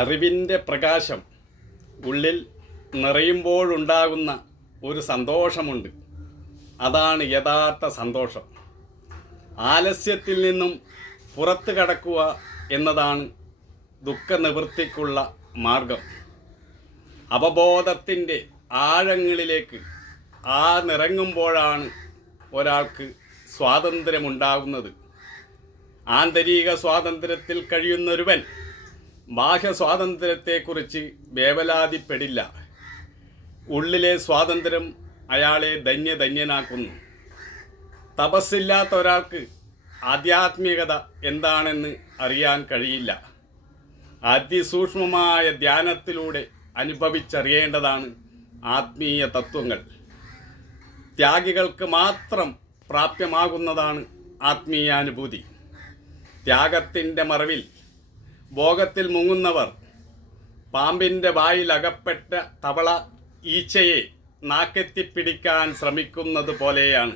അറിവിൻ്റെ പ്രകാശം ഉള്ളിൽ നിറയുമ്പോഴുണ്ടാകുന്ന ഒരു സന്തോഷമുണ്ട്. അതാണ് യഥാർത്ഥ സന്തോഷം. ആലസ്യത്തിൽ നിന്നും പുറത്തു കടക്കുക എന്നതാണ് ദുഃഖനിവൃത്തിക്കുള്ള മാർഗം. അവബോധത്തിൻ്റെ ആഴങ്ങളിലേക്ക് നിറങ്ങുമ്പോഴാണ് ഒരാൾക്ക് സ്വാതന്ത്ര്യമുണ്ടാകുന്നത്. ആന്തരിക സ്വാതന്ത്ര്യത്തിൽ കഴിയുന്നൊരുവൻ ബാഹ്യ സ്വാതന്ത്ര്യത്തെക്കുറിച്ച് വേവലാതിപ്പെടില്ല. ഉള്ളിലെ സ്വാതന്ത്ര്യം അയാളെ ധന്യനാക്കുന്നു. തപസ്സില്ലാത്ത ഒരാൾക്ക് ആധ്യാത്മികത എന്താണെന്ന് അറിയാൻ കഴിയില്ല. അതിസൂക്ഷ്മമായ ധ്യാനത്തിലൂടെ അനുഭവിച്ചറിയേണ്ടതാണ് ആത്മീയ തത്വങ്ങൾ. ത്യാഗികൾക്ക് മാത്രം പ്രാപ്യമാകുന്നതാണ് ആത്മീയാനുഭൂതി. ത്യാഗത്തിൻ്റെ മറവിൽ ഭോഗത്തിൽ മുങ്ങുന്നവർ പാമ്പിൻ്റെ വായിൽ അകപ്പെട്ട തവള ഈച്ചയെ നാക്കെത്തിപ്പിടിക്കാൻ ശ്രമിക്കുന്നത് പോലെയാണ്.